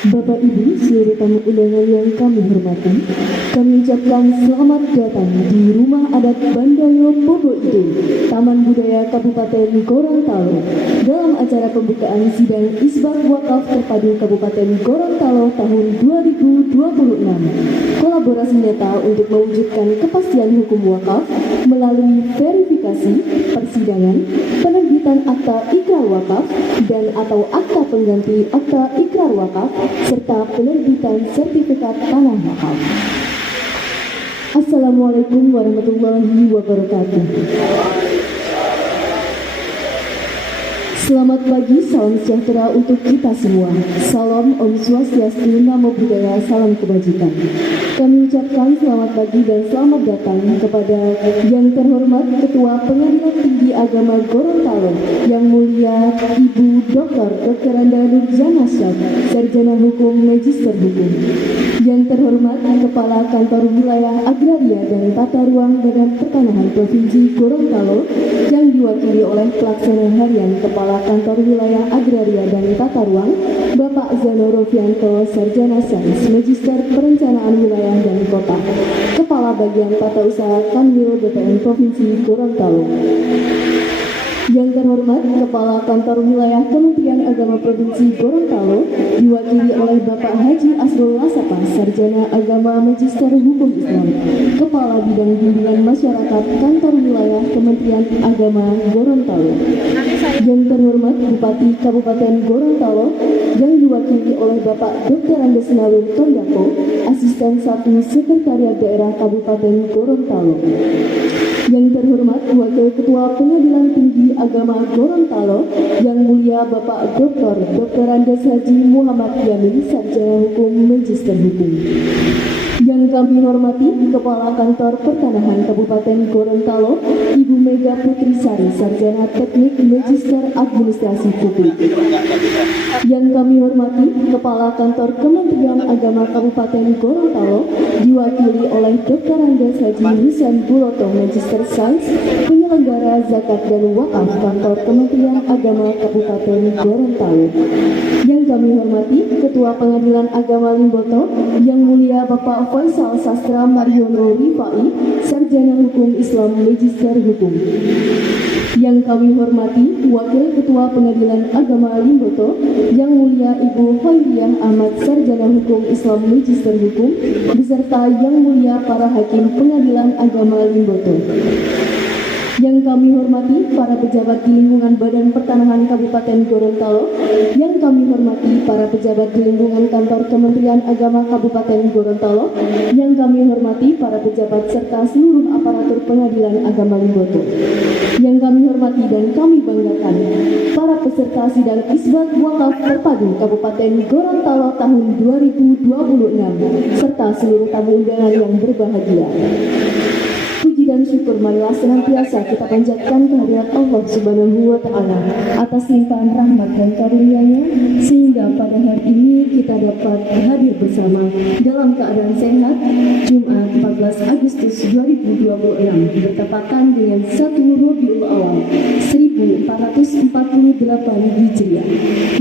Bapak Ibu, seluruh tamu undangan yang kami hormati, kami ucapkan selamat datang di Rumah Adat Bandayo Bobo Ide, Taman Budaya Kabupaten Gorontalo, dalam acara pembukaan sidang Isbat Wakaf Terpadu Kabupaten Gorontalo tahun 2026. Kolaborasi nyata untuk mewujudkan kepastian hukum wakaf melalui verifikasi, persidangan, penerbitan akta ikrar wakaf dan atau akta pengganti akta ikrar wakaf serta penerbitan sertifikat tanah wakaf. Assalamualaikum warahmatullahi wabarakatuh. Selamat pagi, salam sejahtera untuk kita semua. Salam Om Swastiastu, Namo Buddhaya, salam kebajikan. Kami ucapkan selamat pagi dan selamat datang kepada yang terhormat Ketua Pengadilan Tinggi Agama Gorontalo, Yang Mulia Ibu Dr. Anda Nurjana Syah, Sarjana Hukum Magister Hukum. Yang terhormat Kepala Kantor Wilayah Agraria dan Tata Ruang Badan Pertanahan Provinsi Gorontalo, yang diwakili oleh Pelaksana Harian Kepala Kantor Wilayah Agraria dan Tata Ruang, Bapak Zano Rofianto, Sarjana Sains, Magister Perencanaan Wilayah dan Kota, Kepala Bagian Tata Usaha Kanwil BPN Provinsi Gorontalo. Yang terhormat Kepala Kantor Wilayah Kementerian Agama Provinsi Gorontalo, diwakili oleh Bapak Haji Asrul Lasapa, Sarjana Agama Magister Hukum Islam, Kepala Bidang Bimbingan Masyarakat Kantor Wilayah Kementerian Agama Gorontalo. Yang terhormat Bupati Kabupaten Gorontalo, yang diwakili oleh Bapak Dr. Andes Nawir Tondako, Asisten 1 Sekretariat Daerah Kabupaten Gorontalo. Yang terhormat Wakil Ketua Pengadilan Tinggi Agama Gorontalo, Yang Mulia Bapak Dr. Andes Haji Muhammad Yamin, Sarjana Hukum Magister Hukum. Yang kami hormati Kepala Kantor Pertanahan Kabupaten Gorontalo, Ibu Mega Putri Sari, Sarjana Teknik Magister Administrasi Publik. Yang kami hormati Kepala Kantor Kementerian Agama Kabupaten Gorontalo, diwakili oleh Dr. Andes Haji Nisan Buloto, Magister Sains, Penyelenggara Zakat dan Wakaf Kantor Kementerian Agama Kabupaten Gorontalo. Yang kami hormati Ketua Pengadilan Agama Limboto, Yang Mulia Bapak Faisal Sastra Mariono Rifai, Sarjana Hukum Islam Magister Hukum. Yang kami hormati Wakil Ketua Pengadilan Agama Limboto, Yang Mulia Ibu Khairiyah Ahmad, Sarjana Hukum Islam Magister Hukum, beserta Yang Mulia para Hakim Pengadilan Agama Limboto. Yang kami hormati para pejabat di lingkungan Badan Pertanahan Kabupaten Gorontalo, yang kami hormati para pejabat di lingkungan Kantor Kementerian Agama Kabupaten Gorontalo, yang kami hormati para pejabat serta seluruh aparatur Pengadilan Agama Limboto. Yang kami hormati dan kami banggakan para peserta sidang Isbat Wakaf Terpadu Kabupaten Gorontalo tahun 2026 serta seluruh tamu undangan yang berbahagia. Dan syukur marilah senantiasa kita panjatkan kehadirat Allah Subhanahu wa Ta'ala atas limpahan rahmat dan karunia-Nya, sehingga pada hari ini kita dapat hadir bersama dalam keadaan sehat. Jumat 14 Agustus 2026 bertepatan dengan 1 Rabiul Awal 1448 Hijriah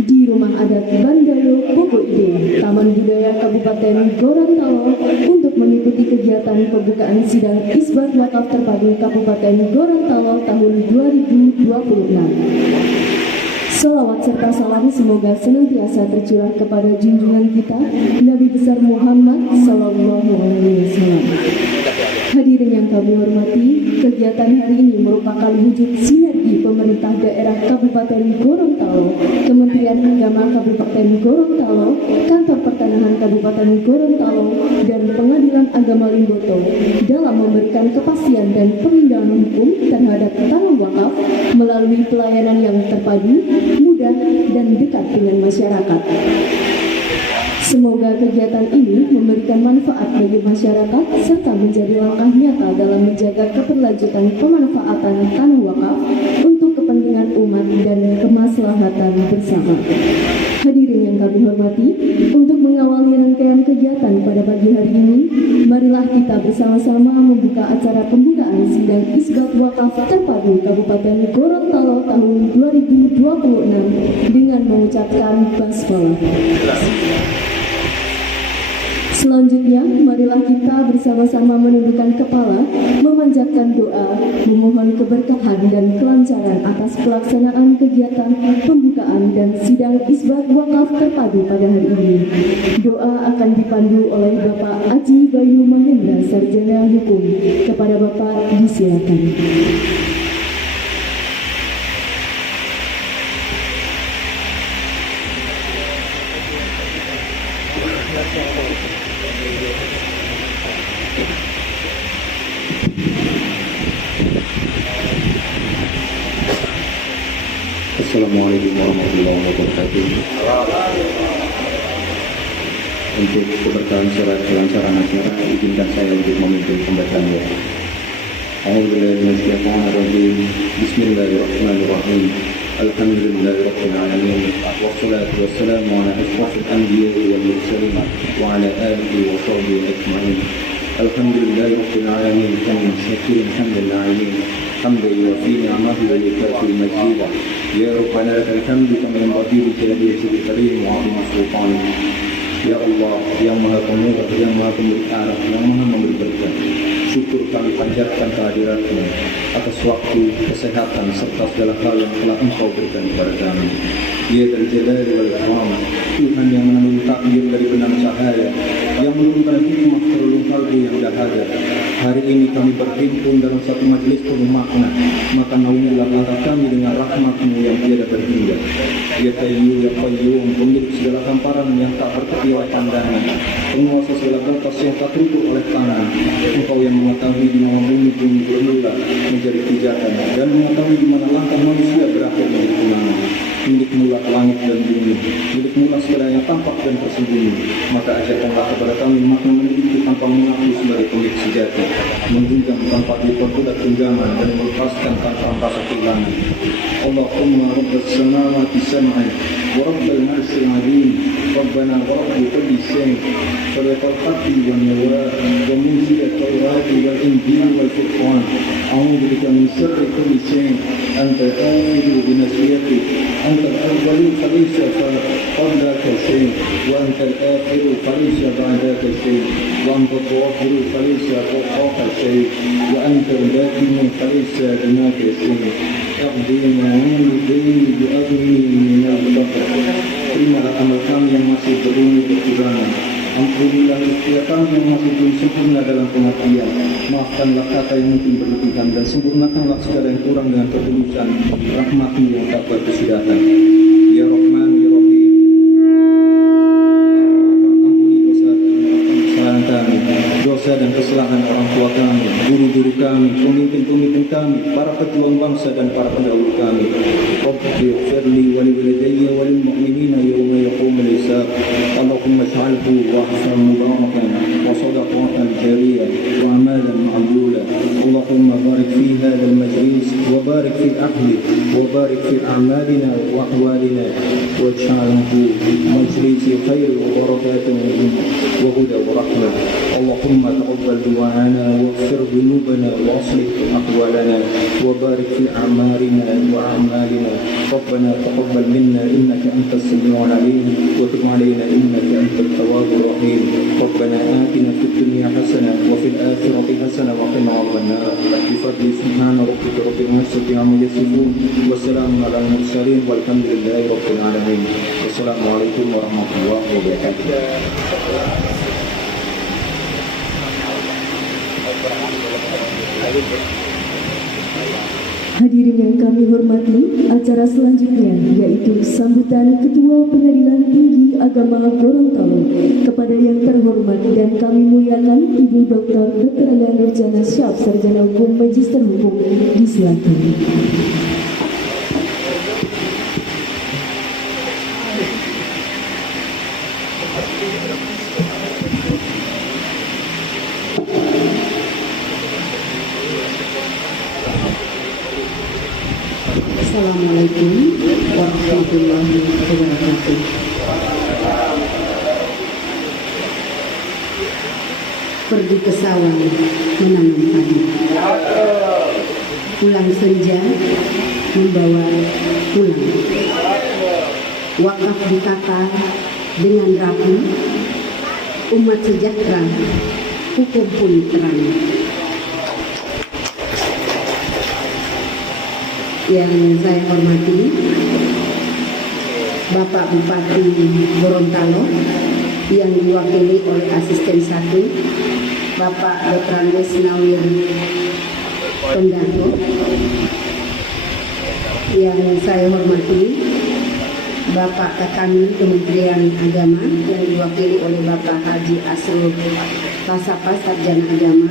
di Rumah Adat Bandayo Bobo Ide, Taman Budaya Kabupaten Gorontalo, untuk mengikuti kegiatan pembukaan sidang Isbat Wakaf Terpadu Kabupaten Gorontalo tahun 2026. Salawat serta salam semoga senantiasa tercurah kepada junjungan kita Nabi besar Muhammad Sallallahu Alaihi Wasallam. Hadirin yang kami hormati, kegiatan hari ini merupakan wujud sinergi pemerintah daerah Kabupaten Gorontalo, Kementerian Agama Kabupaten Gorontalo, Kantor Pertanahan Kabupaten Gorontalo, dan Pengadilan Agama Limboto dalam memberikan kepastian dan perlindungan hukum terhadap tanah wakaf melalui pelayanan yang terpadu, mudah, dan dekat dengan masyarakat. Semoga kegiatan ini memberikan manfaat bagi masyarakat serta menjadi langkah nyata dalam menjaga keberlanjutan pemanfaatan tanah wakaf untuk kepentingan umat dan kemaslahatan bersama. Hadirin yang kami hormati, untuk mengawali rangkaian kegiatan pada pagi hari ini, marilah kita bersama-sama membuka acara pembukaan sidang Isbat Wakaf Terpadu Kabupaten Gorontalo tahun 2026 dengan mengucapkan basmalah. Selanjutnya, marilah kita bersama-sama menundukkan kepala, memanjatkan doa, memohon keberkahan dan kelancaran atas pelaksanaan kegiatan pembukaan dan sidang Isbat Wakaf Terpadu pada hari ini. Doa akan dipandu oleh Bapak Aji Bayu Mahendra, Sarjana Hukum. Kepada Bapak disilakan. Assalamualaikum warahmatullahi wabarakatuh. Untuk keberkahan surat kelancaran acara, izinkan saya untuk memimpin pembacaan doa. A'udzubillahi minasyaitonir rajim. Bismillahirrahmanirrahim. Alhamdulillahirabbil alamin. Wassalatu wassalamu ala asyrafil anbiya'i wal mursalin wa ala alihi wa sahbihi ajma'in. Alhamdulillahirabbil alamin. Hamdan syakiran hamdan na'imin. Hamdan yuwafi ni'amahu wa yukafi majida. Ya Rabbana lakal hamdu kama yanbaghi li jalali wajhikal karim wa 'azimi sultanik. Ya Allah, yang Maha Pemurah, yang Maha Pemberi arah, yang Maha Memberi berkah, syukur kami panjatkan kehadirat-Mu atas waktu, kesehatan, serta segala hal yang telah Engkau berikan kepada kami. Ya Dzal Jalali wal Ikram, Tuhan yang menenun takdir dari benang cahaya, yang menurunkan hikmah terulung kalbu yang dahaga. Hari ini kami berhimpun dalam satu majelis penuh makna, maka naungilah langkah kami dengan rahmat-Mu yang tiada terhingga. Ya Qayyum, Ya Qayyum, pemilik segala hamparan yang tak berkepiawai pandangan, penguasa segala batas yang tak tutup oleh tangan. Engkau yang mengetahui di mana bumi bermula menjadi pijakan, dan mengetahui di mana langkah manusia berakhir menjadi kenangan. Milik-Mu lah langit dan bumi, milik-Mu lah segala yang tampak dan tersembunyi. Maka ajarkanlah kepada kami makna mendidik tanpa mengaku sebagai pemilik sejati, menggenggam tanpa diperbudak genggaman, dan melepaskan tanpa rasa kehilangan. Allahumma rabbas samawati sam'an wa rabbal arsyil azim, Rabbana wa rabbi kulli syai', khaliqal haqqi wan nawa wa munzil at-taurati wal injil wal furqan. A'udzu bika min syarri kulli syai', anta al-akhiru bi nasiyati, anta al-awwalu falaysa qablaka syai', wa anta al-akhiru falaysa ba'daka syai', wa anta al-zahiru falaysa fawqaka syai', wa anta al-batinu falaysa dunaka syai'. Aqdina a'udzu bi'adni min al-faqr. Terimalah amal kami yang masih berumur kekurangan. Ampunilah ikhtiar kami yang masih belum sempurna dalam pengabdian. Maafkanlah kata yang mungkin berlebihan, dan sempurnakanlah segala yang kurang dengan ketulusan rahmat-Mu yang tak berkesudahan. Ya Rahman, Ya Rahim, ampuni kesalahan kami, dosa dan kesalahan orang tua kami, guru-guru kami, pemimpin-pemimpin kami, para pejuang bangsa dan para pendahulu kami. Rabbighfirli wa liwalidayya wa lil mu'minina yawma yaqumul hisab. Allahumma ij'alhu wahsan mubarakan wa sadaqatan jariyah wa amalan ma'mula. Allahumma barik fi hadzal majlis wa barik fi ahli wa barik fi a'malina wa ahwalina waj'alhu majlisi khair wa barakatin wa huda wa rahmah. Allahumma taqabbal du'ana waghfir dhunubana wa aslih ahwalana wa barik fi a'malina wa a'malina. ربنا تقبل منا إنك أنت السميع العليم وتب علينا إنك أنت التواب الرحيم. ربنا آتنا في الدنيا حسنة وفي الآخرة حسنة وقنا عذاب النار. بفضل سبحان ربك رب العزة عما يصفون وسلام على المرسلين والحمد لله رب العالمين. والسلام عليكم ورحمة الله وبركاته. Hadirin yang kami hormati, acara selanjutnya yaitu sambutan Ketua Pengadilan Tinggi Agama Gorontalo kepada yang terhormat dan kami muliakan Ibu Dr. Lela Nurjana Syaf, Sarjana Hukum, Magister Hukum. Disilakan. Assalamualaikum warahmatullahi wabarakatuh. pergi ke sawah menanam padi. Pulang senja membawa pulang. Wakaf ditata dengan rapi, umat sejahtera, hukum pun terang. Yang saya hormati Bapak Bupati Gorontalo yang diwakili oleh Asisten 1 Bapak Dr. Andes Nawir Pendato. Yang saya hormati Bapak Kakanwil Kementerian Agama yang diwakili oleh Bapak Haji Asrul Kasapa Sarjana Agama.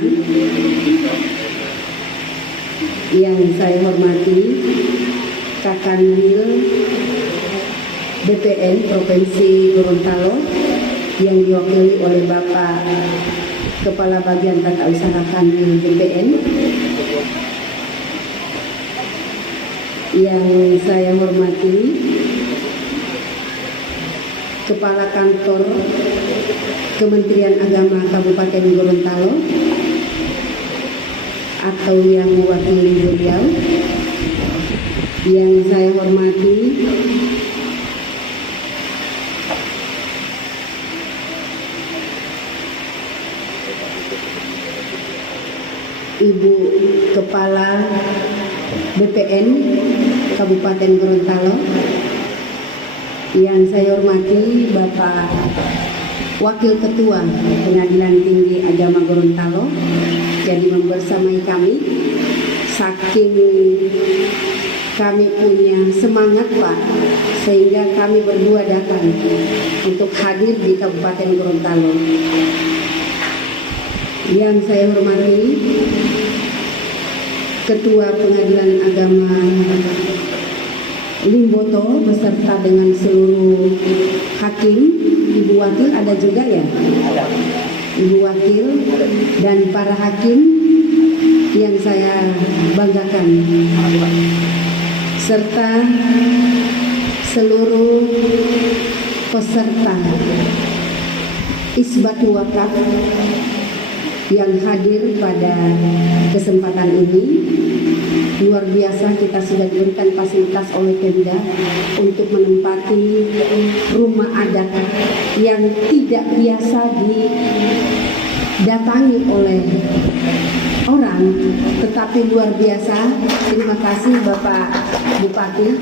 Yang saya hormati Kakanwil BPN Provinsi Gorontalo yang diwakili oleh Bapak Kepala Bagian Tata Usaha Kanwil BPN. Yang saya hormati Kepala Kantor Kementerian Agama Kabupaten Gorontalo atau yang mewakili beliau. Yang saya hormati Ibu Kepala BPN Kabupaten Gorontalo. Yang saya hormati Bapak Wakil Ketua Pengadilan Tinggi Agama Gorontalo jadi membersamai kami. Saking kami punya semangat Pak, sehingga kami berdua datang untuk hadir di Kabupaten Gorontalo. Yang saya hormati Ketua Pengadilan Agama Limboto beserta dengan seluruh hakim, Ibu Wakil ada juga ya? Ibu Wakil dan para hakim yang saya banggakan, serta seluruh peserta isbat wakaf yang hadir pada kesempatan ini. Luar biasa, kita sudah diberikan fasilitas oleh Pemda untuk menempati rumah adat yang tidak biasa didatangi oleh orang, tetapi luar biasa. Terima kasih Bapak Bupati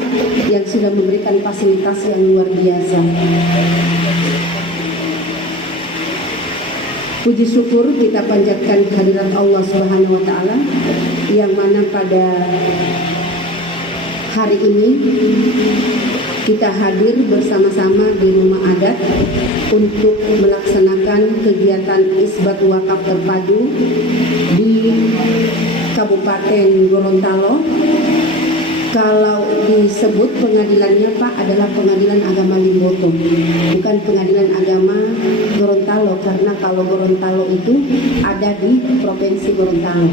yang sudah memberikan fasilitas yang luar biasa. Puji syukur kita panjatkan kehadiran Allah Subhanahu wa Ta'ala, yang mana pada hari ini kita hadir bersama-sama di rumah adat untuk melaksanakan kegiatan isbat wakaf terpadu di Kabupaten Gorontalo. Kalau disebut pengadilannya Pak adalah Pengadilan Agama Limboto, bukan Pengadilan Agama Gorontalo, karena kalau Gorontalo itu ada di Provinsi Gorontalo,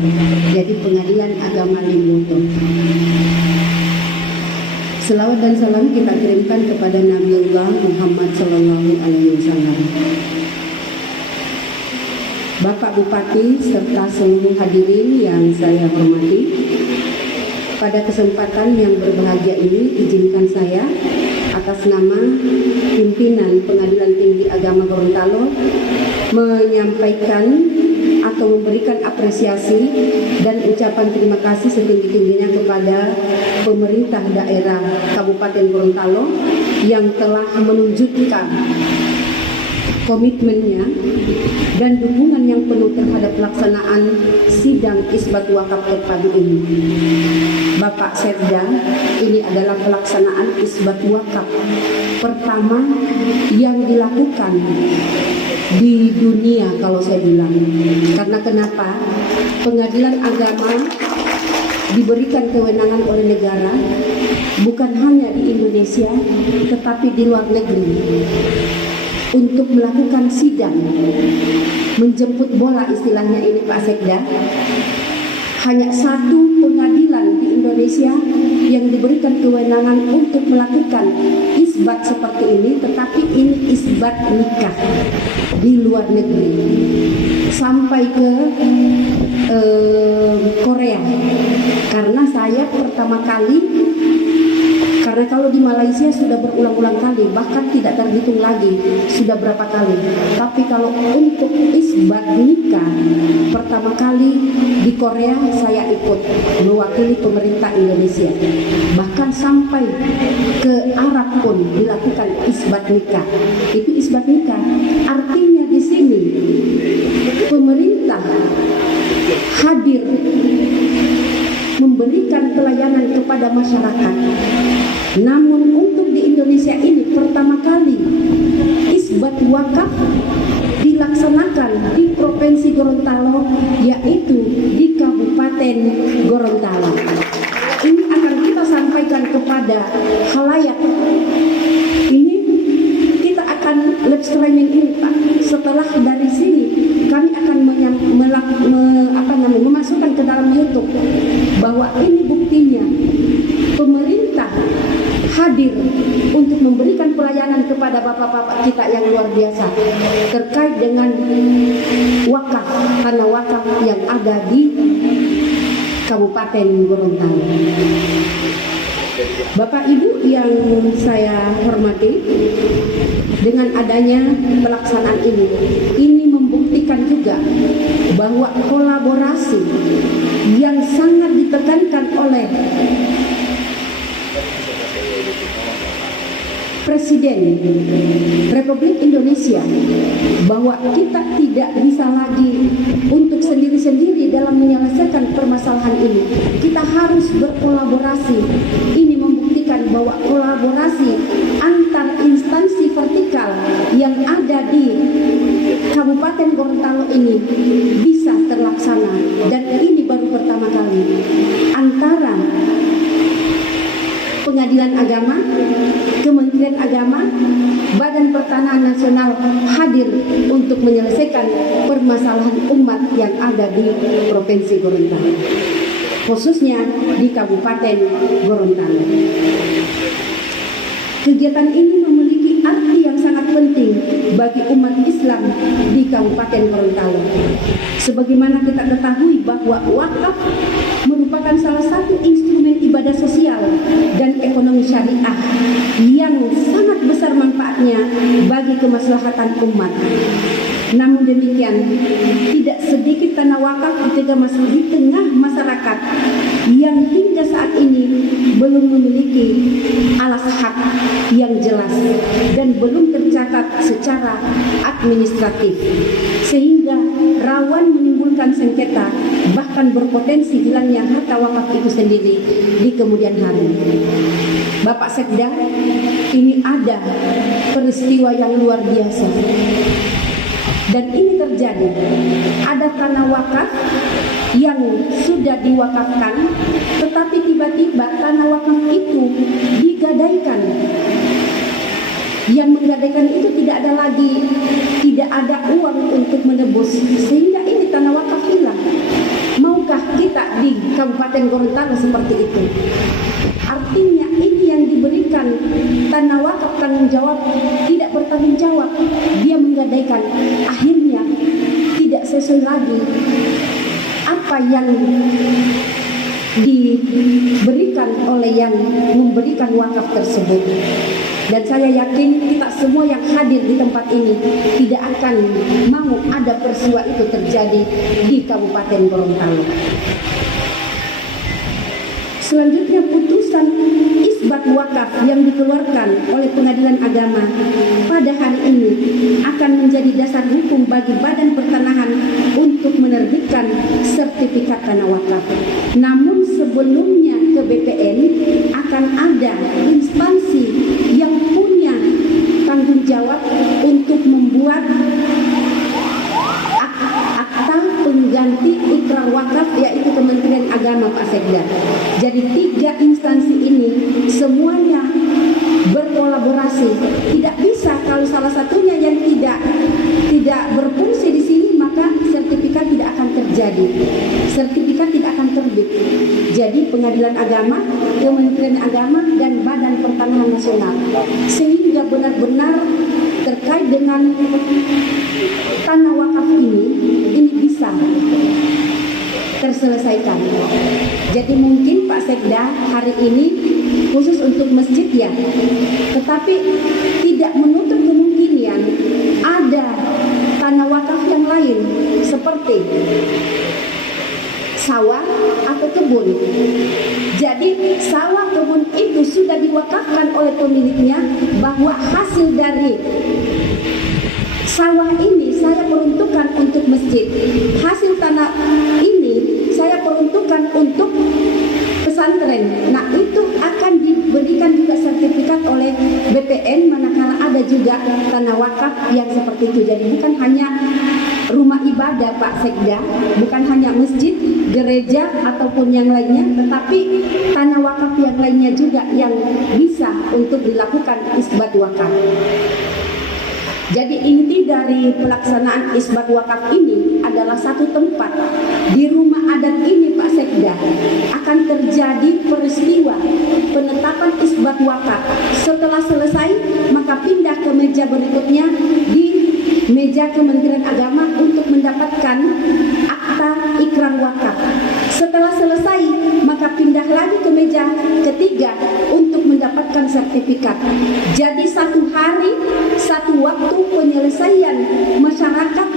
jadi Pengadilan Agama Limboto. Selawat dan salam kita kirimkan kepada Nabiullah Muhammad Sallallahu Alaihi Wasallam. Bapak Bupati serta seluruh hadirin yang saya hormati, pada kesempatan yang berbahagia ini izinkan saya atas nama pimpinan Pengadilan Tinggi Agama Gorontalo menyampaikan atau memberikan apresiasi dan ucapan terima kasih setinggi-tingginya kepada pemerintah daerah Kabupaten Gorontalo yang telah menunjukkan komitmennya dan dukungan yang penuh terhadap pelaksanaan sidang isbat wakaf terpadu ini. Bapak Sekda, ini adalah pelaksanaan isbat wakaf pertama yang dilakukan di dunia kalau saya bilang. Karena kenapa? Pengadilan agama diberikan kewenangan oleh negara bukan hanya di Indonesia tetapi di luar negeri untuk melakukan sidang, menjemput bola istilahnya ini Pak Sekda. Hanya satu pengadilan di Indonesia yang diberikan kewenangan untuk melakukan isbat seperti ini, tetapi ini isbat nikah di luar negeri sampai ke Korea. Karena saya pertama kali, karena kalau di Malaysia sudah berulang-ulang kali, bahkan tidak terhitung lagi sudah berapa kali. Tapi kalau untuk isbat nikah pertama kali di Korea saya ikut mewakili pemerintah Indonesia. Bahkan sampai ke Arab pun dilakukan isbat nikah. Itu isbat nikah. Artinya di sini pemerintah hadir memberikan pelayanan kepada masyarakat. Namun untuk di Indonesia ini pertama kali isbat wakaf dilaksanakan di Provinsi Gorontalo, yaitu di Kabupaten Gorontalo. Ini akan kita sampaikan kepada khalayak. Ini kita akan live streaming ini, Pak. Setelah dari sini kami akan memasukkan ke dalam YouTube bahwa ini buktinya pemerintah hadir untuk memberikan pelayanan kepada bapak-bapak kita yang luar biasa terkait dengan wakaf, tanah wakaf yang ada di Kabupaten Gorontalo. Bapak Ibu yang saya hormati, dengan adanya pelaksanaan ini membuktikan juga bahwa kolaborasi yang sangat ditekankan oleh Presiden Republik Indonesia, bahwa kita tidak bisa lagi untuk sendiri-sendiri dalam menyelesaikan permasalahan ini. Kita harus berkolaborasi. Ini membuktikan bahwa kolaborasi antar instansi vertikal yang ada di Kabupaten Gorontalo ini bisa terlaksana, dan ini baru pertama kali antara Pengadilan Agama, Kementerian Agama, Badan Pertanahan Nasional hadir untuk menyelesaikan permasalahan umat yang ada di Provinsi Gorontalo, khususnya di Kabupaten Gorontalo. Kegiatan ini memiliki arti yang sangat penting bagi umat Islam di Kabupaten Gorontalo. Sebagaimana kita ketahui bahwa wakaf merupakan salah satu instrumen ibadah sosial dan ekonomi syariah yang sangat besar manfaatnya bagi kemaslahatan umat. Namun demikian, tidak sedikit tanah wakaf di tengah masyarakat yang hingga saat ini belum memiliki alas hak yang jelas dan belum tercatat secara administratif, sehingga rawan menimbulkan sengketa, bahkan berpotensi hilangnya harta wakaf itu sendiri di kemudian hari. Bapak Sekda, ini ada peristiwa yang luar biasa. Dan ini terjadi, ada tanah wakaf yang sudah diwakafkan, tetapi tiba-tiba tanah wakaf itu digadaikan. Yang menggadaikan itu tidak ada uang untuk menebus, sehingga ini tanah wakaf hilang. Maukah kita di Kabupaten Gorontalo seperti itu? Artinya ini yang diberikan tanah wakaf tanggung jawab tidak bertanggung jawab, dia menggadaikan, akhirnya tidak sesuai lagi apa yang diberikan oleh yang memberikan wakaf tersebut. Dan saya yakin kita semua yang hadir di tempat ini tidak akan mau ada peristiwa itu terjadi di Kabupaten Gorontalo. Selanjutnya, putusan isbat wakaf yang dikeluarkan oleh Pengadilan Agama pada hari ini akan menjadi dasar hukum bagi Badan Pertanahan untuk menerbitkan sertifikat tanah wakaf. Namun sebelumnya ke BPN akan ada instansi yang punya tanggung jawab untuk membuat akta pengganti ikrar wakaf, yaitu Kementerian Agama, Pak Sekda. Jadi 3 instansi ini semuanya berkolaborasi. Tidak bisa kalau salah satunya yang tidak berfungsi di sini, maka sertifikat tidak akan terjadi. Sertifikat tidak akan terbit. Jadi Pengadilan Agama Kementerian Agama dan Badan Pertanahan Nasional, sehingga benar-benar terkait dengan tanah wakaf ini bisa terselesaikan. Jadi mungkin Pak Sekda hari ini khusus untuk masjid ya, tetapi tidak menutup kemungkinan ada tanah wakaf yang lain seperti sawah atau kebun. Jadi sawah kebun itu sudah diwakafkan oleh pemiliknya, bahwa hasil dari sawah ini saya peruntukkan untuk masjid, hasil tanah ini saya peruntukkan untuk pesantren. Nah, itu akan diberikan juga sertifikat oleh BPN manakala ada juga tanah wakaf yang seperti itu. Jadi bukan hanya rumah ibadah Pak Sekda, bukan hanya masjid, gereja ataupun yang lainnya, tetapi tanah wakaf yang lainnya juga yang bisa untuk dilakukan isbat wakaf. Jadi inti dari pelaksanaan isbat wakaf ini adalah satu tempat di rumah adat ini Pak Sekda akan terjadi peristiwa penetapan isbat wakaf. Setelah selesai maka pindah ke meja berikutnya di meja Kementerian Agama untuk mendapatkan akta ikrar wakaf. Setelah selesai maka pindah lagi ke meja ketiga untuk mendapatkan sertifikat. Jadi satu hari, satu waktu penyelesaian masyarakat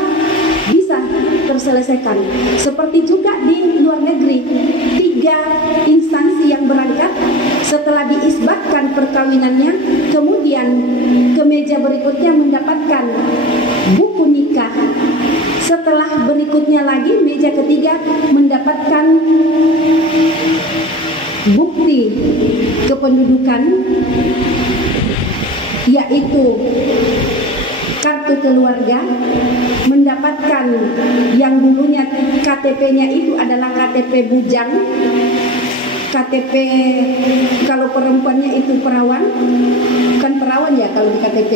bisa terselesaikan. Seperti juga di luar negeri, 3 instansi yang berangkat setelah diisbatkan perkawinannya, kemudian ke meja berikutnya mendapatkan buku nikah. Setelah berikutnya lagi meja ketiga mendapatkan bukti kependudukan, yaitu kartu keluarga, mendapatkan yang dulunya KTP-nya itu adalah KTP bujang, KTP kalau perempuannya itu perawan, bukan perawan ya kalau di KTP.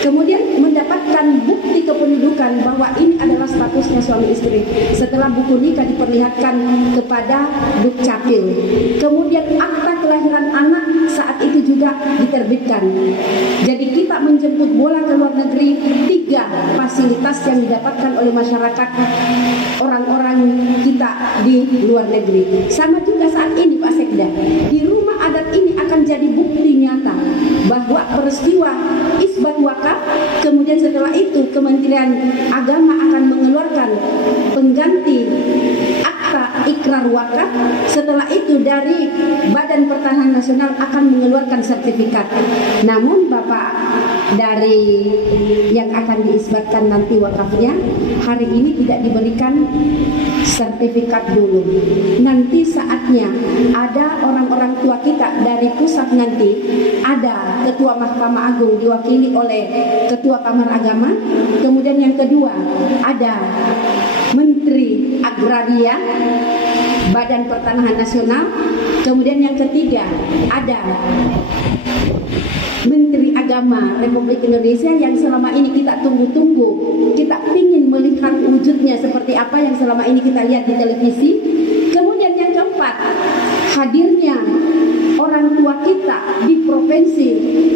Kemudian mendapatkan bukti kependudukan bahwa ini adalah statusnya suami istri. Setelah buku nikah diperlihatkan kepada Dukcapil. Kemudian akta kelahiran anak saat itu juga diterbitkan. Jadi kita menjemput bola ke luar negeri, 3 fasilitas yang didapatkan oleh masyarakat orang-orang kita di luar negeri. Sama juga saat ini Pak Sekda, di rumah adat ini akan jadi bukti nyata bahwa peristiwa isbat wakaf, kemudian setelah itu Kementerian Agama akan mengeluarkan pengganti akta ikrar wakaf. Setelah itu dari Badan Pertanahan Nasional akan mengeluarkan sertifikat. Namun Bapak dari yang akan diisbatkan nanti wakafnya hari ini tidak diberikan sertifikat dulu. Nanti saatnya ada orang-orang tua kita dari pusat, nanti ada Ketua Mahkamah Agung diwakili oleh Ketua Kamar Agama, kemudian yang kedua ada Menteri Agraria Badan Pertanahan Nasional, kemudian yang ketiga ada Menteri Agama Republik Indonesia yang selama ini kita tunggu-tunggu, kita ingin melihat wujudnya seperti apa yang selama ini kita lihat di televisi. Kemudian yang keempat, hadirnya orang tua kita di Provinsi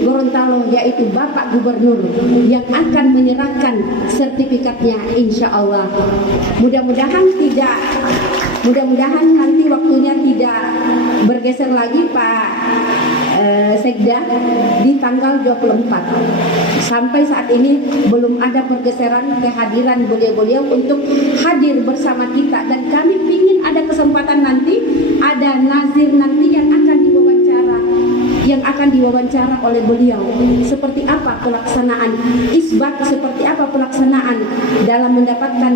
Gorontalo, yaitu Bapak Gubernur yang akan menyerahkan sertifikatnya insya Allah. Mudah-mudahan nanti waktunya tidak bergeser lagi Pak Sekda di tanggal 24. Sampai saat ini belum ada pergeseran kehadiran beliau-beliau untuk hadir bersama kita, dan kami ingin ada kesempatan nanti ada nazir nanti yang akan diwawancara oleh beliau, seperti apa pelaksanaan isbat, seperti apa pelaksanaan dalam mendapatkan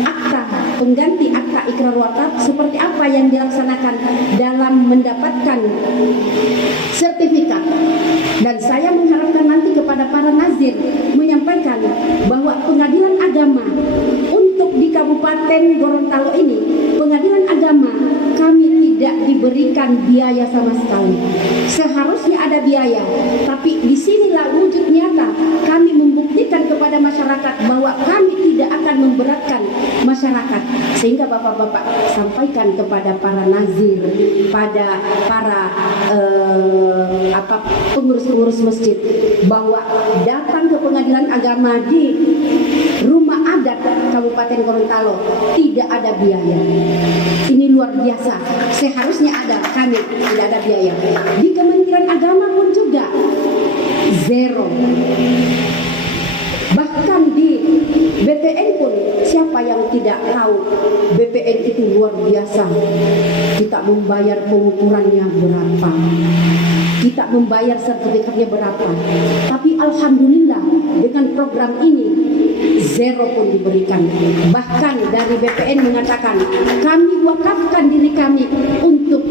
akta pengganti akta ikrar wakaf, seperti apa yang dilaksanakan dalam mendapatkan sertifikat. Dan saya mengharapkan nanti kepada para nazir menyampaikan bahwa pengadilan agama untuk di Kabupaten Gorontalo ini, pengadilan agama kami tidak diberikan biaya sama sekali. Seharusnya ada biaya, tapi disinilah wujud nyata kami membuktikan kepada masyarakat bahwa kami tidak akan memberatkan masyarakat. Sehingga bapak-bapak sampaikan kepada para nazir, pada para pengurus-pengurus masjid, bahwa datang ke pengadilan agama di rumah adat Kabupaten Gorontalo tidak ada biaya. Ini luar biasa. Seharusnya ada, kami tidak ada biaya. Di Kementerian Agama pun juga zero. Bahkan di BPN pun, siapa yang tidak tahu BPN itu luar biasa. Kita membayar pengukurannya berapa, kita membayar sertifikatnya berapa. Tapi alhamdulillah dengan program ini zero pun diberikan. Bahkan dari BPN mengatakan kami wakafkan diri kami untuk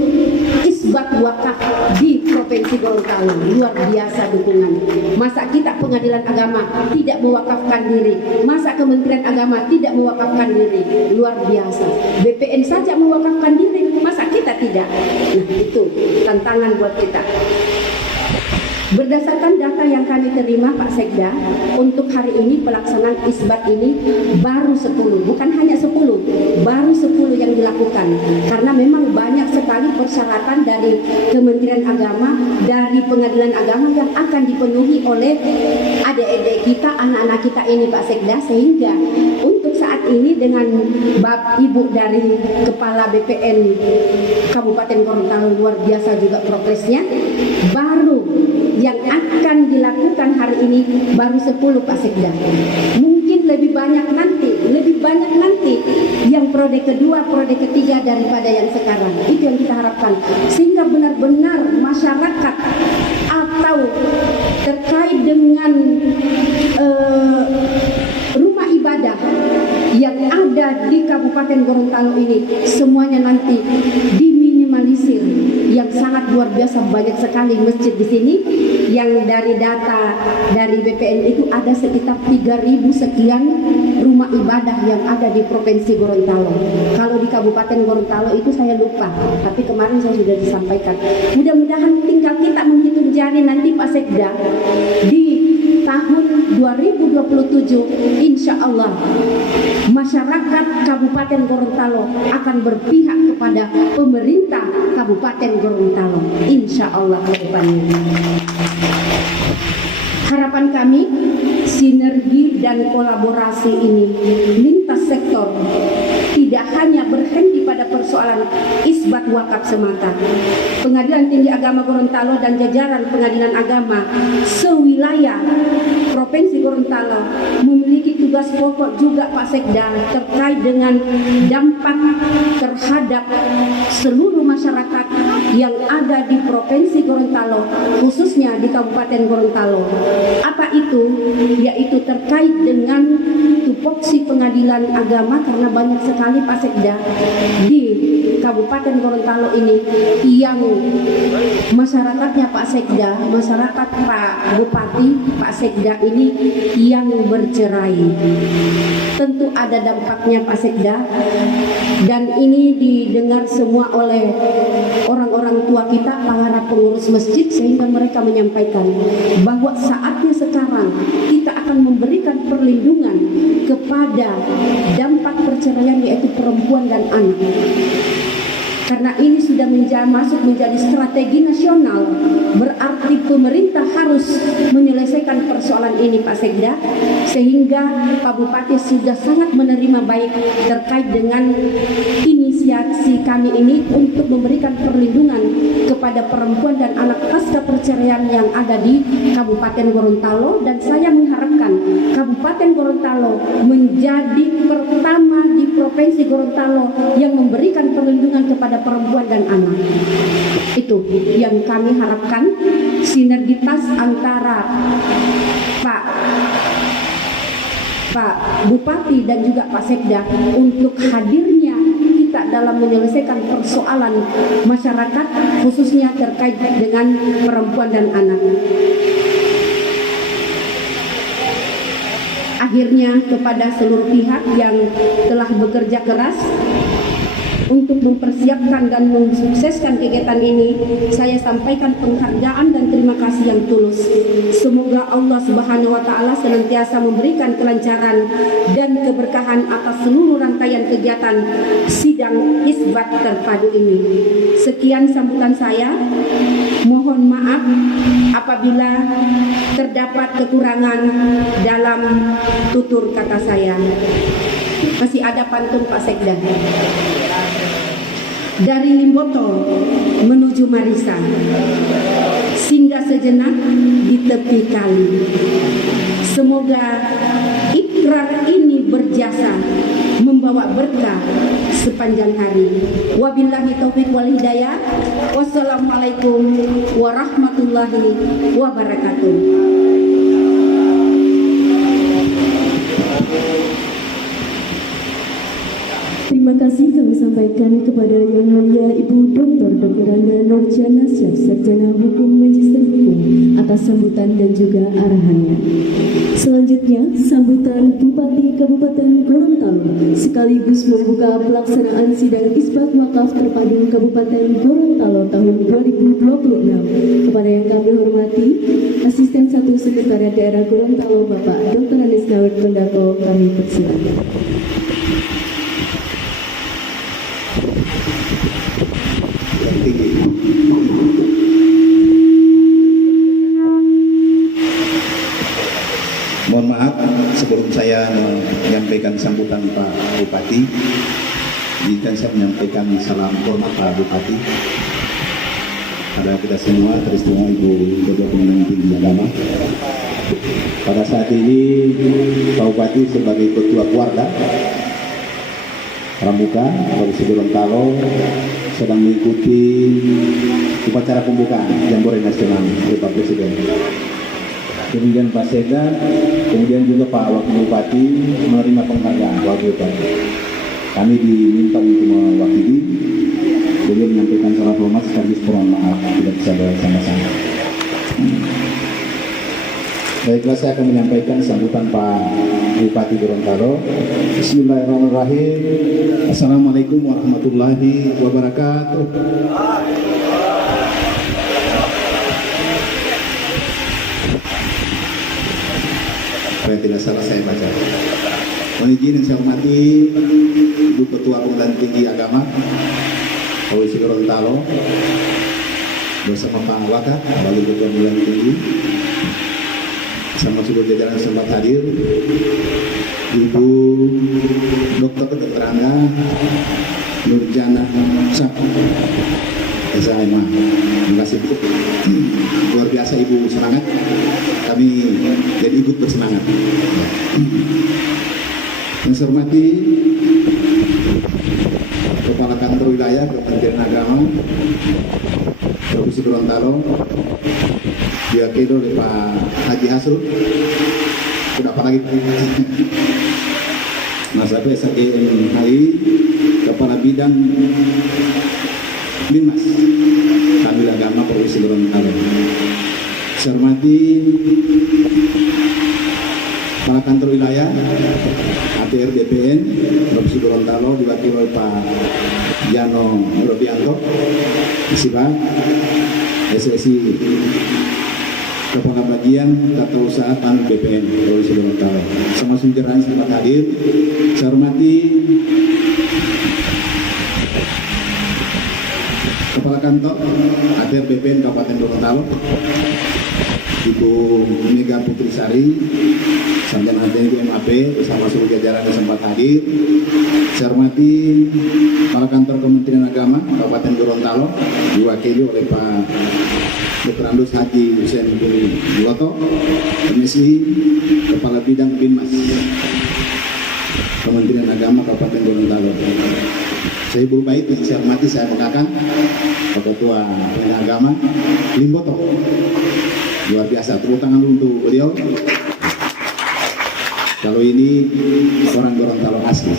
isbat wakaf di Provinsi Gorontalo. Luar biasa dukungan. Masa kita pengadilan agama tidak mewakafkan diri? Masa Kementerian Agama tidak mewakafkan diri? Luar biasa. BPN saja mewakafkan diri, masa kita tidak? Nah, itu tantangan buat kita. Berdasarkan data yang kami terima Pak Sekda, untuk hari ini pelaksanaan isbat ini baru 10, bukan hanya 10, baru 10 yang dilakukan. Karena memang banyak sekali persyaratan dari Kementerian Agama, dari Pengadilan Agama yang akan dipenuhi oleh adik-adik kita, anak-anak kita ini Pak Sekda. Sehingga untuk saat ini dengan Bapak Ibu dari Kepala BPN Kabupaten Gorontalo luar biasa juga progresnya, baru yang akan dilakukan hari ini baru 10 Pak Sekda. Mungkin lebih banyak nanti yang prode kedua, prode ketiga daripada yang sekarang. Itu yang kita harapkan, sehingga benar-benar masyarakat atau terkait dengan rumah ibadah yang ada di Kabupaten Gorontalo ini semuanya nanti diminimalisir. Yang sangat luar biasa, banyak sekali masjid di sini. Yang dari data dari BPN itu ada sekitar 3.000 sekian rumah ibadah yang ada di Provinsi Gorontalo. Kalau di Kabupaten Gorontalo itu saya lupa, tapi kemarin saya sudah disampaikan. Mudah-mudahan tinggal kita menghitung jari nanti Pak Sekda, di tahun 2027 insya Allah masyarakat Kabupaten Gorontalo akan berpihak kepada pemerintah Kabupaten Gorontalo, insya Allah ke depannya. Harapan kami, sinergi dan kolaborasi ini lintas sektor tidak hanya berhenti pada persoalan isbat wakaf semata. Pengadilan Tinggi Agama Gorontalo dan jajaran pengadilan agama sewilayah Provinsi Gorontalo memiliki tugas pokok juga Pak Sekda terkait dengan dampak terhadap seluruh masyarakat yang ada di Provinsi Gorontalo, khususnya di Kabupaten Gorontalo. Apa itu? Yaitu terkait dengan tupoksi pengadilan agama, karena banyak sekali Pak Sekda di Kabupaten Gorontalo ini yang masyarakatnya Pak Sekda, masyarakat Pak Bupati, Pak Sekda ini yang bercerai. Tentu ada dampaknya Pak Sekda, dan ini didengar semua oleh orang-orang tua kita, para pengurus masjid, sehingga mereka menyampaikan bahwa saatnya sekarang kita akan memberikan perlindungan kepada dampak perceraian, yaitu perempuan dan anak. Karena ini sudah masuk menjadi strategi nasional, berarti pemerintah harus menyelesaikan persoalan ini Pak Sekda, sehingga Pak Bupati sudah sangat menerima baik terkait dengan inisiasi kami ini untuk memberikan perlindungan kepada perempuan dan anak pasca perceraian yang ada di Kabupaten Gorontalo. Dan saya mengharapkan Kabupaten Gorontalo menjadi pertama di Provinsi Gorontalo yang memberikan perlindungan kepada perempuan dan anak. Itu yang kami harapkan, sinergitas antara Pak Bupati dan juga Pak Sekda untuk hadirnya kita dalam menyelesaikan persoalan masyarakat, khususnya terkait dengan perempuan dan anak. Akhirnya kepada seluruh pihak yang telah bekerja keras, Untuk mempersiapkan dan mensukseskan kegiatan ini, saya sampaikan penghargaan dan terima kasih yang tulus. Semoga Allah Subhanahu wa taala senantiasa memberikan kelancaran dan keberkahan atas seluruh rangkaian kegiatan sidang isbat terpadu ini. Sekian sambutan saya. Mohon maaf apabila terdapat kekurangan dalam tutur kata saya. Masih ada pantun Pak Sekda. Dari Limboto menuju Marisa, singgah sejenak di tepi kali. Semoga ikrar ini berjasa membawa berkah sepanjang hari. Wabillahi taufiq wal hidayah. Wassalamualaikum warahmatullahi wabarakatuh. Terima kasih kami sampaikan kepada Yang Mulia Ibu Dr. Dr. Anda Nurjana Syaf, Sarjana Hukum Magister Hukum atas sambutan dan juga arahannya. Selanjutnya, sambutan Bupati Kabupaten Gorontalo sekaligus membuka pelaksanaan sidang isbat wakaf terpadu Kabupaten Gorontalo tahun 2026. Kepada yang kami hormati, Asisten 1 Sekretariat Daerah Gorontalo Bapak Dr. Anis Dawud Pendako, kami persilakan. Mohon maaf sebelum saya menyampaikan sambutan Pak Bupati, izinkan saya menyampaikan salam hormat Pak Bupati pada kita semua, terutama Ibu Ketua Pimpinan Tinggi Agama. Pada saat ini Pak Bupati sebagai Ketua Keluarga Pramuka Provinsi Gorontalo sedang mengikuti upacara pembukaan Jambore Nasional oleh Pak Presiden. Kemudian Pak Sekda, kemudian juga Pak Wakil Bupati menerima penghargaan Wakil Bupati. Kami diminta untuk mewakili, beliau menyampaikan salam hormat sekaligus mohon maaf tidak bisa bersama-sama. Baiklah, saya akan menyampaikan sambutan Pak Bupati Gorontalo. Bismillahirrahmanirrahim. Assalamualaikum warahmatullahi wabarakatuh. Supaya tidak salah saya baca. Mohon izin yang saya hormati Ibu Ketua Pengadilan Tinggi Agama Provinsi Gorontalo bersama Pak Wakaf, Wali Ketua Pengadilan Tinggi, sama seluruh jajaran sempat hadir, Ibu Dr. Anda Nurjana Syaf. Terima kasih Bu. Luar biasa Ibu semangat. Kami jadi ikut bersemangat. Yang saya hormati Kepala Kantor Wilayah Kementerian Agama Provinsi Gorontalo, diwakili oleh Pak Haji Hasrul. Sudah apa lagi? Mas Abi SKMHI, Kepala Bidang Binmas Kamil Agama Provinsi Gorontalo. Saya hormati Kepala Kantor Wilayah ATR BPN Provinsi Gorontalo diwakili oleh Pak Jano Robianto, Sipa SSI Kepala Bagian Tata Usaha Tanah BPN Provinsi Gorontalo. Sama sunjaran selamat hadir. Saya hormati Kepala Kantor ATR BPN Kabupaten Gorontalo Ibu Mega Putri Sari, Sarjana Teknik MAP bersama seluruh jajaran yang sempat hadir. Saya hormati Kepala Kantor Kementerian Agama Kabupaten Gorontalo diwakili oleh Pak Dr. Andus Haji Hussein Buloto, MSI Kepala Bidang Binmas Kementerian Agama Kabupaten Gorontalo. Saya Ibu Baik yang saya hormati, saya mengatakan Pak Ketua Pengadilan Agama Limboto. Luar biasa, tepuk tangan untuk beliau. Kalau ini orang Gorontalo asli.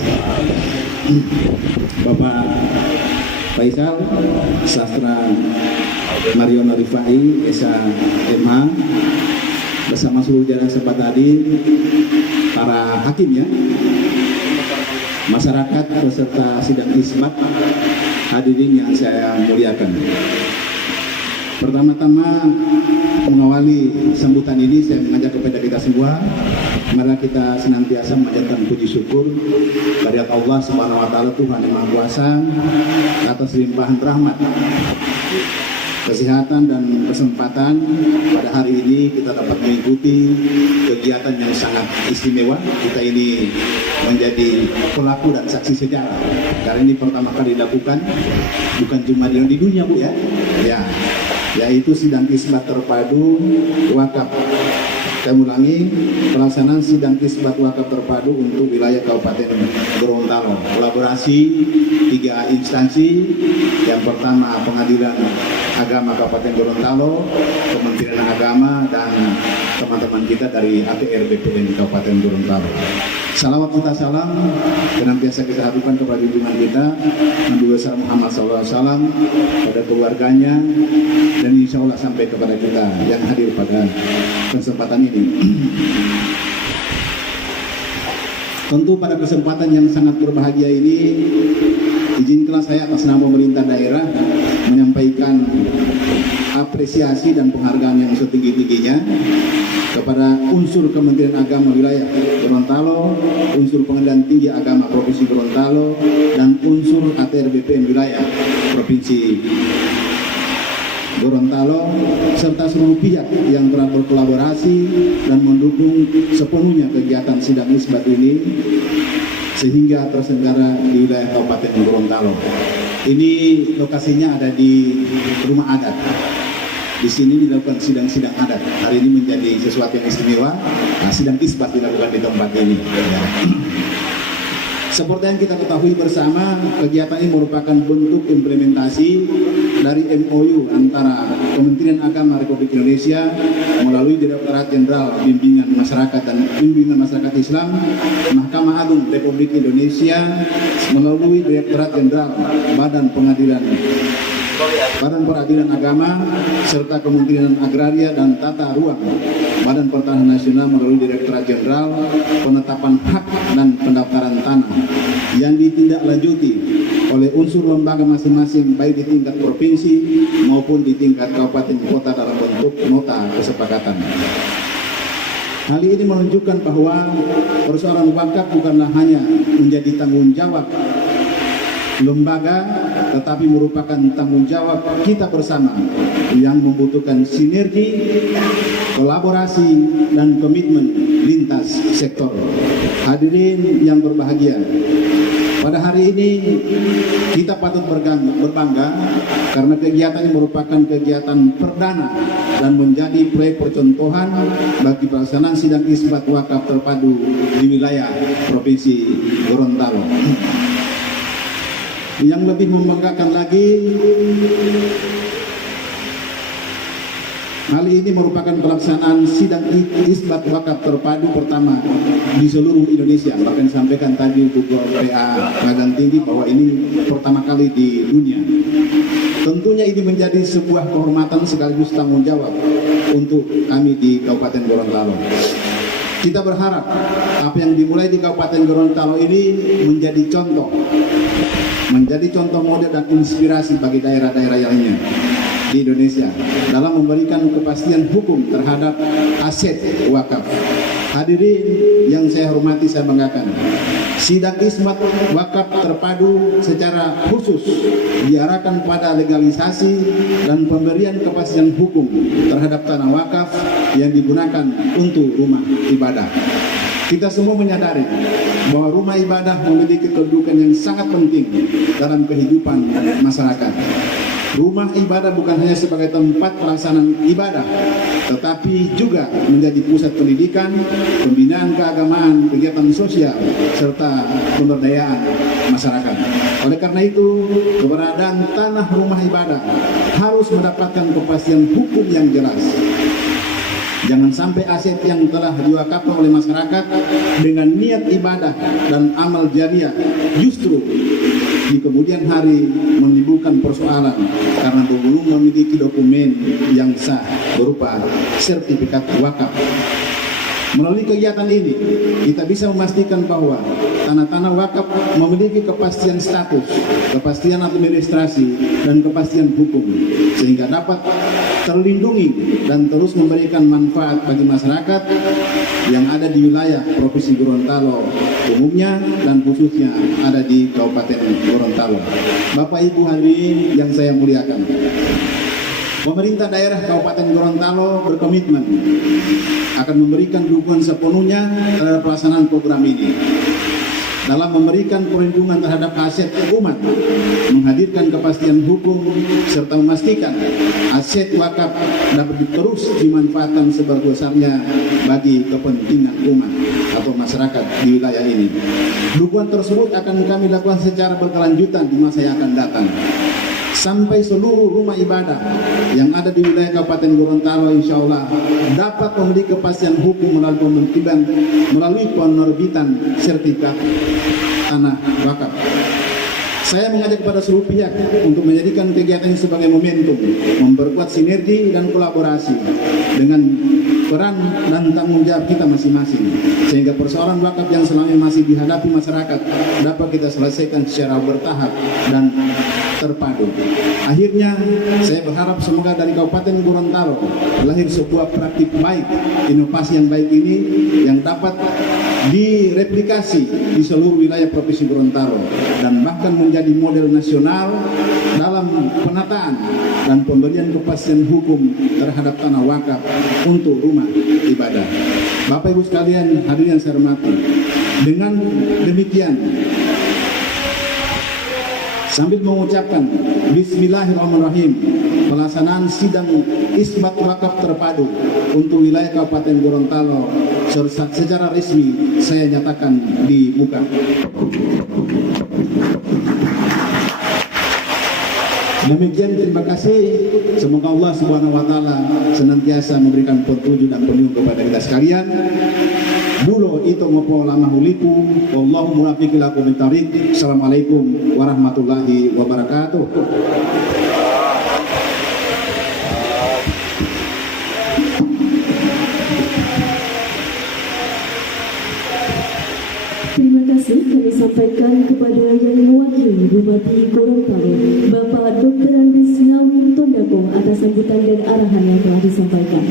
Bapak Faisal Sastra Mariono Rifai SMH bersama seluruh jajaran sempat hadir, para hakim ya, masyarakat peserta sidang isbat hadirin yang saya muliakan. Pertama-tama mengawali sambutan ini saya mengajak kepada kita semua, mari kita senantiasa memanjatkan puji syukur kehadirat Allah Subhanahu wa taala, Tuhan yang Maha Kuasa, atas limpahan rahmat, kesehatan dan kesempatan pada hari ini kita dapat mengikuti kegiatan yang sangat istimewa. Kita ini menjadi pelaku dan saksi sejarah karena ini pertama kali dilakukan, bukan cuma di dunia, Bu, ya, yaitu sidang isbat terpadu wakaf. Saya ulangi, pelaksanaan sidang isbat wakaf terpadu untuk wilayah Kabupaten Gorontalo. Kolaborasi 3 instansi, yang pertama Pengadilan Agama Kabupaten Gorontalo, Kementerian Agama, dan teman-teman kita dari ATR BPN Kabupaten Gorontalo. Salawat serta salam senantiasa kita haturkan kepada junjungan kita Nabi besar Muhammad SAW, pada keluarganya, dan insya Allah sampai kepada kita yang hadir pada kesempatan ini. Tentu pada kesempatan yang sangat berbahagia ini, izinkanlah saya atas nama pemerintah daerah menyampaikan apresiasi dan penghargaan yang setinggi-tingginya kepada unsur Kementerian Agama Wilayah Gorontalo, unsur Pengadilan Tinggi Agama Provinsi Gorontalo, dan unsur ATR BPN Wilayah Provinsi Gorontalo, serta seluruh pihak yang telah berkolaborasi dan mendukung sepenuhnya kegiatan sidang isbat ini sehingga terselenggara di wilayah Kabupaten Gorontalo. Ini lokasinya ada di rumah adat. Di sini dilakukan sidang-sidang adat. Hari ini menjadi sesuatu yang istimewa. Sidang isbat dilakukan di tempat ini. Seperti yang kita ketahui bersama, kegiatan ini merupakan bentuk implementasi dari MOU antara Kementerian Agama Republik Indonesia melalui Direktorat Jenderal Bimbingan Masyarakat dan Bimbingan Masyarakat Islam, Mahkamah Agung Republik Indonesia melalui Direktorat Jenderal Badan Peradilan Agama, serta Kementerian Agraria dan Tata Ruang Badan Pertahanan Nasional melalui Direktorat Jenderal Penetapan Hak dan Pendaftaran Tanah yang ditindaklanjuti oleh unsur lembaga masing-masing baik di tingkat provinsi maupun di tingkat kabupaten kota dalam bentuk nota kesepakatan. Hal ini menunjukkan bahwa persoalan wakaf bukanlah hanya menjadi tanggung jawab lembaga, tetapi merupakan tanggung jawab kita bersama yang membutuhkan sinergi, kolaborasi, dan komitmen lintas sektor. Hadirin yang berbahagia, pada hari ini kita patut berbangga karena kegiatan ini merupakan kegiatan perdana dan menjadi proyek percontohan bagi pelaksanaan sidang isbat wakaf terpadu di wilayah Provinsi Gorontalo. Yang lebih membanggakan lagi, hal ini merupakan pelaksanaan sidang isbat wakaf terpadu pertama di seluruh Indonesia. Bahkan disampaikan tadi Ketua PA Pengadilan Tinggi bahwa ini pertama kali di dunia. Tentunya ini menjadi sebuah kehormatan sekaligus tanggung jawab untuk kami di Kabupaten Gorontalo. Kita berharap apa yang dimulai di Kabupaten Gorontalo ini menjadi contoh model dan inspirasi bagi daerah-daerah lainnya di Indonesia dalam memberikan kepastian hukum terhadap aset wakaf. Hadirin yang saya hormati, saya banggakan, sidang isbat wakaf terpadu secara khusus diarahkan pada legalisasi dan pemberian kepastian hukum terhadap tanah wakaf yang digunakan untuk rumah ibadah. Kita semua menyadari bahwa rumah ibadah memiliki kedudukan yang sangat penting dalam kehidupan masyarakat. Rumah ibadah bukan hanya sebagai tempat pelaksanaan ibadah, tetapi juga menjadi pusat pendidikan, pembinaan keagamaan, kegiatan sosial, serta pemberdayaan masyarakat. Oleh karena itu, keberadaan tanah rumah ibadah harus mendapatkan kepastian hukum yang jelas. Jangan sampai aset yang telah diwakafkan oleh masyarakat dengan niat ibadah dan amal jariah justru di kemudian hari menimbulkan persoalan karena belum memiliki dokumen yang sah berupa sertifikat wakaf. Melalui kegiatan ini, kita bisa memastikan bahwa tanah-tanah wakaf memiliki kepastian status, kepastian administrasi, dan kepastian hukum, sehingga dapat terlindungi dan terus memberikan manfaat bagi masyarakat yang ada di wilayah Provinsi Gorontalo umumnya dan khususnya ada di Kabupaten Gorontalo. Bapak Ibu hadirin yang saya muliakan, pemerintah daerah Kabupaten Gorontalo berkomitmen akan memberikan dukungan sepenuhnya terhadap pelaksanaan program ini dalam memberikan perlindungan terhadap aset umat, menghadirkan kepastian hukum, serta memastikan aset wakaf dapat terus dimanfaatkan sebesar-besarnya bagi kepentingan umat atau masyarakat di wilayah ini. Dukungan tersebut akan kami lakukan secara berkelanjutan di masa yang akan datang, sampai seluruh rumah ibadah yang ada di wilayah Kabupaten Gorontalo insya Allah dapat memiliki kepastian hukum melalui penerbitan sertifikat tanah wakaf. Saya mengajak kepada seluruh pihak untuk menjadikan kegiatan ini sebagai momentum, memperkuat sinergi dan kolaborasi dengan peran dan tanggung jawab kita masing-masing, sehingga persoalan wakaf yang selama ini masih dihadapi masyarakat dapat kita selesaikan secara bertahap dan terpadu. Akhirnya, saya berharap semoga dari Kabupaten Gorontalo lahir sebuah praktik baik, inovasi yang baik ini yang dapat direplikasi di seluruh wilayah Provinsi Gorontalo dan bahkan menjadi model nasional dalam penataan dan pemberian kepastian hukum terhadap tanah wakaf untuk rumah ibadah. Bapak Ibu sekalian, hadirin yang saya hormati, dengan demikian sambil mengucapkan Bismillahirrahmanirrahim, pelaksanaan sidang isbat wakaf terpadu untuk wilayah Kabupaten Gorontalo secara resmi saya nyatakan dibuka. Demikian, terima kasih. Semoga Allah Subhanahu wa taala senantiasa memberikan petunjuk dan penyuluh kepada kita sekalian. Bulo itu mopo lama huliku, wallahu muwaffiq ila aqwamit thoriq. Assalamualaikum warahmatullahi wabarakatuh. Terima kasih kami sampaikan kepada yang mewakili Bupati Gorontalo, Bapak Dr. Andries Ngawir Tondako atas sambutan dan arahan yang telah disampaikan.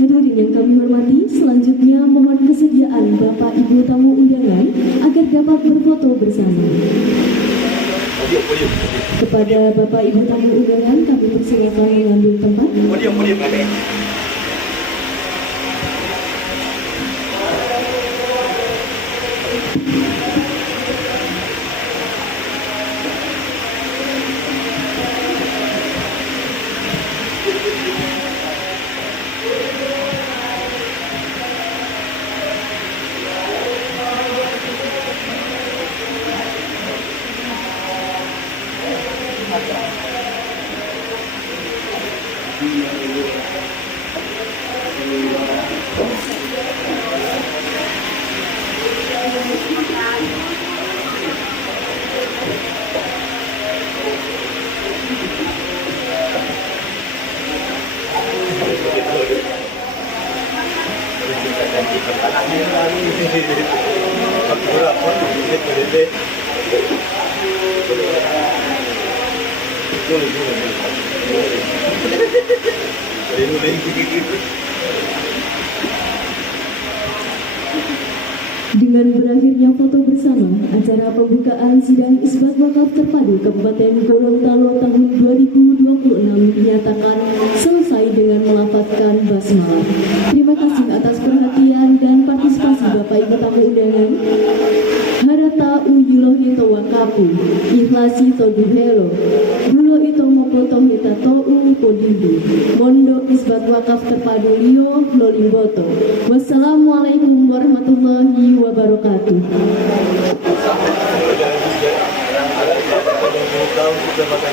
Hadirin yang kami hormati, selanjutnya mohon kesediaan Bapak Ibu tamu undangan agar dapat berfoto bersama. Kepada Bapak Ibu tamu undangan kami persilakan mengambil tempat. Dengan berakhirnya foto bersama, acara pembukaan sidang isbat wakaf terpadu Kabupaten Gorontalo tahun 2026 dinyatakan selesai dengan melafazkan basmalah. Terima kasih atas perhatian dan partisipasi Bapak Ibu tamu undangan. Harata uyulo hito wakapu, ikhlasi to duhelo, dulo ito mopoto hita to podidu, mondo isbat wakaf terpadu liyo lolimboto. Wassalamualaikum warahmatullahi wabarakatuh. Tahu sudah makan